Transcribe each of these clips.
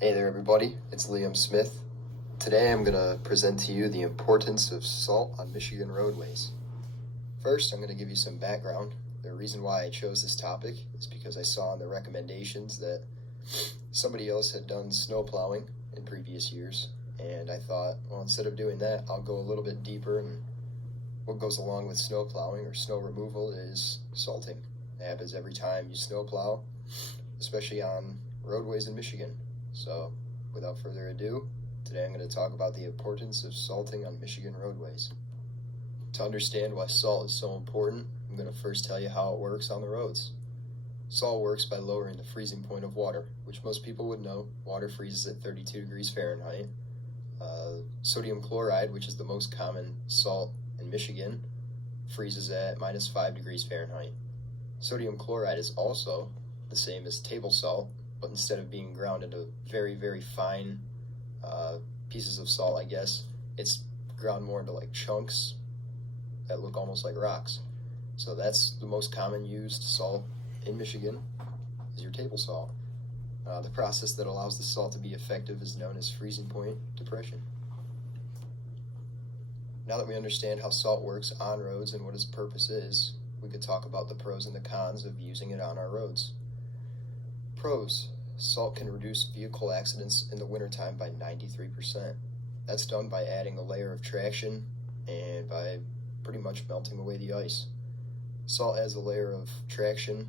Hey there, everybody. It's Liam Smith. Today I'm going to present to you the importance of salt on Michigan roadways. First, I'm going to give you some background. The reason why I chose this topic is because I saw in the recommendations that somebody else had done snow plowing in previous years, and I thought, well, instead of doing that, I'll go a little bit deeper, and what goes along with snow plowing or snow removal is salting. It happens every time you snow plow, especially on roadways in Michigan. So, without further ado, today I'm going to talk about the importance of salting on Michigan roadways. To understand why salt is so important, I'm going to first tell you how it works on the roads. Salt works by lowering the freezing point of water, which most people would know. Water freezes at 32 degrees Fahrenheit. Sodium chloride, which is the most common salt in Michigan, freezes at minus 5 degrees Fahrenheit. Sodium chloride is also the same as table salt, but instead of being ground into very, very fine pieces of salt, I guess, it's ground more into like chunks that look almost like rocks. So that's the most common used salt in Michigan, is your table salt. The process that allows the salt to be effective is known as freezing point depression. Now that we understand how salt works on roads and what its purpose is, we could talk about the pros and the cons of using it on our roads. Pros: salt can reduce vehicle accidents in the wintertime by 93%. That's done by adding a layer of traction and by pretty much melting away the ice. Salt adds a layer of traction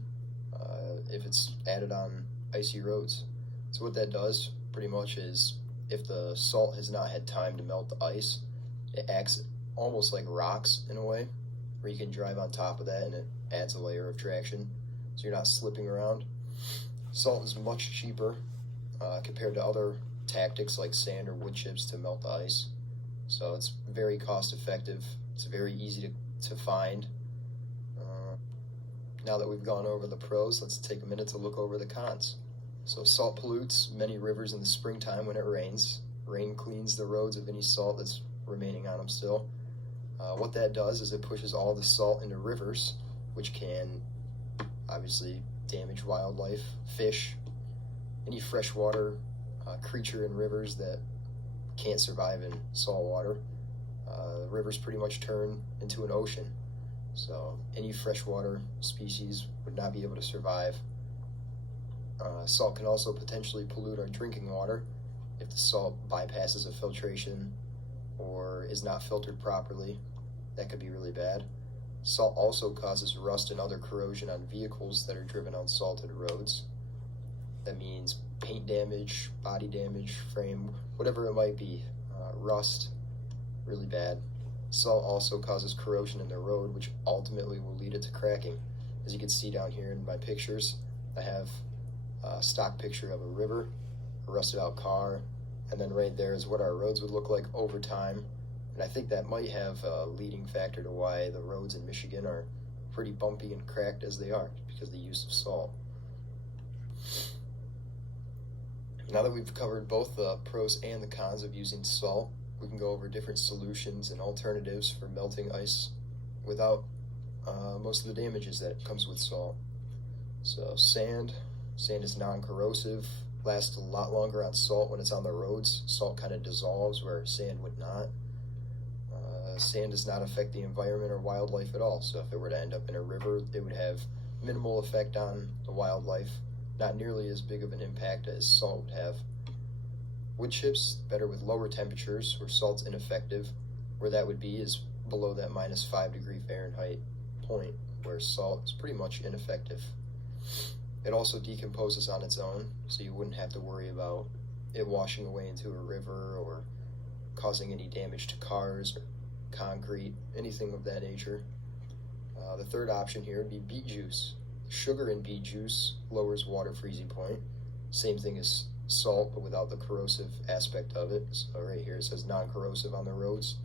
if it's added on icy roads. So what that does pretty much is, if the salt has not had time to melt the ice, it acts almost like rocks in a way, where you can drive on top of that and it adds a layer of traction so you're not slipping around. Salt is much cheaper compared to other tactics like sand or wood chips to melt the ice. So it's very cost effective. It's very easy to find. Now that we've gone over the pros, let's take a minute to look over the cons. So salt pollutes many rivers in the springtime when it rains. Rain cleans the roads of any salt that's remaining on them still. What that does is it pushes all the salt into rivers, which can obviously damage wildlife, fish, any freshwater creature in rivers that can't survive in salt water. Rivers pretty much turn into an ocean, so any freshwater species would not be able to survive. Salt can also potentially pollute our drinking water if the salt bypasses a filtration or is not filtered properly. That could be really bad. Salt also causes rust and other corrosion on vehicles that are driven on salted roads. That means paint damage, body damage, frame, whatever it might be. Rust, really bad. Salt also causes corrosion in the road, which ultimately will lead it to cracking. As you can see down here in my pictures, I have a stock picture of a river, a rusted out car, and then right there is what our roads would look like over time. And I think that might have a leading factor to why the roads in Michigan are pretty bumpy and cracked as they are, because of the use of salt. Now that we've covered both the pros and the cons of using salt, we can go over different solutions and alternatives for melting ice without most of the damages that comes with salt. So sand is non-corrosive, lasts a lot longer on salt when it's on the roads. Salt kind of dissolves where sand would not. Sand does not affect the environment or wildlife at all, so if it were to end up in a river, it would have minimal effect on the wildlife, not nearly as big of an impact as salt would have. Wood chips, better with lower temperatures where salt's ineffective. Where that would be is below that minus 5 degree Fahrenheit point, where salt is pretty much ineffective. It also decomposes on its own, so you wouldn't have to worry about it washing away into a river or causing any damage to cars or concrete, anything of that nature. The third option here would be beet juice. Sugar in beet juice lowers water freezing point. Same thing as salt, but without the corrosive aspect of it. So right here it says non-corrosive on the roads.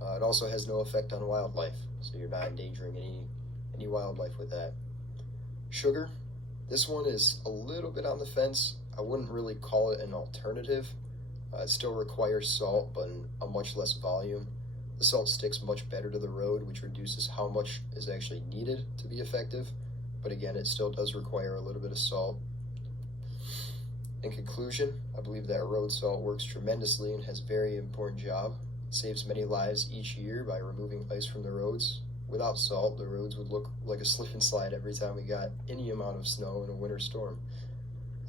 It also has no effect on wildlife, so you're not endangering any wildlife with that. Sugar, this one is a little bit on the fence. I wouldn't really call it an alternative. It still requires salt, but in a much less volume. The salt sticks much better to the road, which reduces how much is actually needed to be effective. But again, it still does require a little bit of salt. In conclusion, I believe that road salt works tremendously and has a very important job. It saves many lives each year by removing ice from the roads. Without salt, the roads would look like a slip and slide every time we got any amount of snow in a winter storm.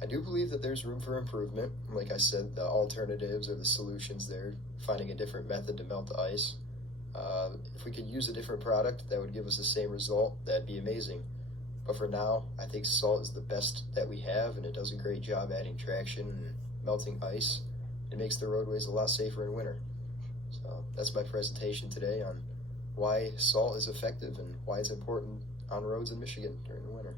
I do believe that there's room for improvement. Like I said, the alternatives or the solutions there, finding a different method to melt the ice. If we could use a different product that would give us the same result, that'd be amazing. But for now, I think salt is the best that we have, and it does a great job adding traction and melting ice. It makes the roadways a lot safer in winter. So that's my presentation today on why salt is effective and why it's important on roads in Michigan during the winter.